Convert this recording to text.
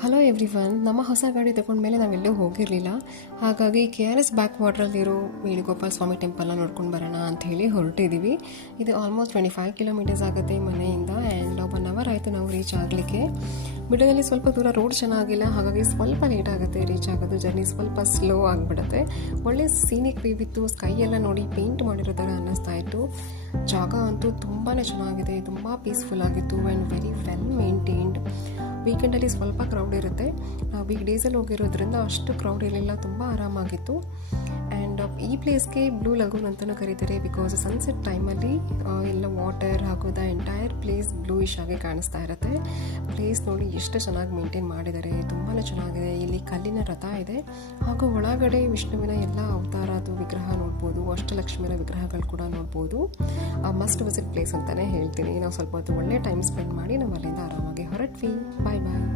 Hello everyone, ನಮ್ಮ ಹೊಸ ಗಾಡಿ ತಗೊಂಡ್ಮೇಲೆ ನಾವೆಲ್ಲೂ ಹೋಗಿರಲಿಲ್ಲ. ಹಾಗಾಗಿ KRS ಬ್ಯಾಕ್ ವಾಟ್ರಲ್ಲಿರೋ ವೇಣುಗೋಪಾಲ ಸ್ವಾಮಿ ಟೆಂಪಲ್ನ ನೋಡ್ಕೊಂಡು ಬರೋಣ ಅಂತ ಹೇಳಿ ಹೊರಟಿದ್ದೀವಿ. ಇದು ಆಲ್ಮೋಸ್ಟ್ 25 ಕಿಲೋಮೀಟರ್ಸ್ ಆಗುತ್ತೆ ಮನೆಯಿಂದ. ಆ್ಯಂಡ್ 1 ಅವರ್ ಆಯಿತು ನಾವು ರೀಚ್ ಆಗಲಿಕ್ಕೆ. ಮಿಡಲಲ್ಲಿ ಸ್ವಲ್ಪ ದೂರ ರೋಡ್ ಚೆನ್ನಾಗಿಲ್ಲ, ಹಾಗಾಗಿ ಸ್ವಲ್ಪ ಲೇಟ್ ಆಗುತ್ತೆ ರೀಚ್ ಆಗೋದು. ಜರ್ನಿ ಸ್ವಲ್ಪ ಸ್ಲೋ ಆಗಿಬಿಡುತ್ತೆ. ಒಳ್ಳೆ ಸೀನಿಕ್ ವ್ಯೂ ಇತ್ತು. ಸ್ಕೈ ಎಲ್ಲ ನೋಡಿ ಪೇಂಟ್ ಮಾಡಿರೋ ಥರ ಅನ್ನಿಸ್ತಾ ಇತ್ತು. ಜಾಗ ಅಂತೂ ತುಂಬಾ ಚೆನ್ನಾಗಿದೆ, ತುಂಬ ಪೀಸ್ಫುಲ್ ಆಗಿತ್ತು ಆ್ಯಂಡ್ ವೆರಿ ವೆಲ್ ಮೇಂಟೈನ್ಡ್. ವೀಕೆಂಡಲ್ಲಿ ಸ್ವಲ್ಪ ಕ್ರೌಡ್ ಇರುತ್ತೆ, ವೀಕ್ ಡೇಸಲ್ಲಿ ಹೋಗಿರೋದ್ರಿಂದ ಅಷ್ಟು ಕ್ರೌಡ್ ಇರಲಿಲ್ಲ, ತುಂಬ ಆರಾಮಾಗಿತ್ತು. ಆ್ಯಂಡ್ ಈ ಪ್ಲೇಸ್ಗೆ ಬ್ಲೂ ಲಗೂನ್ ಅಂತಲೂ ಕರೀತಾರೆ. ಬಿಕಾಸ್ ಸನ್ಸೆಟ್ ಟೈಮಲ್ಲಿ ಎಲ್ಲ ವಾಟರ್ ಹಾಗೂ ದ ಎಂಟೈರ್ ಪ್ಲೇಸ್ ಬ್ಲೂಯಿಶ್ ಆಗಿ ಕಾಣಿಸ್ತಾ ಇರುತ್ತೆ. ಪ್ಲೇಸ್ ನೋಡಿ ಎಷ್ಟು ಚೆನ್ನಾಗಿ ಮೇಂಟೈನ್ ಮಾಡಿದ್ದಾರೆ, ತುಂಬಾ ಚೆನ್ನಾಗಿದೆ. ಇಲ್ಲಿ ಕಲ್ಲಿನ ರಥ ಇದೆ, ಹಾಗೂ ಒಳಗಡೆ ವಿಷ್ಣುವಿನ ಎಲ್ಲ ಅವತಾರದ್ದು ವಿಗ್ರಹ ನೋಡ್ಬೋದು, ಅಷ್ಟಲಕ್ಷ್ಮಿಯ ವಿಗ್ರಹಗಳು ಕೂಡ ನೋಡ್ಬೋದು. ಮಸ್ಟ್ ವಿಸಿಟ್ ಪ್ಲೇಸ್ ಅಂತಲೇ ಹೇಳ್ತೀನಿ. ನಾವು ಸ್ವಲ್ಪ ಹೊತ್ತು ಒಳ್ಳೆ ಟೈಮ್ ಸ್ಪೆಂಡ್ ಮಾಡಿ ನಾವು ಅಲ್ಲಿಂದ ಆರಾಮಾಗಿ ಹೊರಟ್ವಿ. ಬಾಯ್ ಬಾಯ್.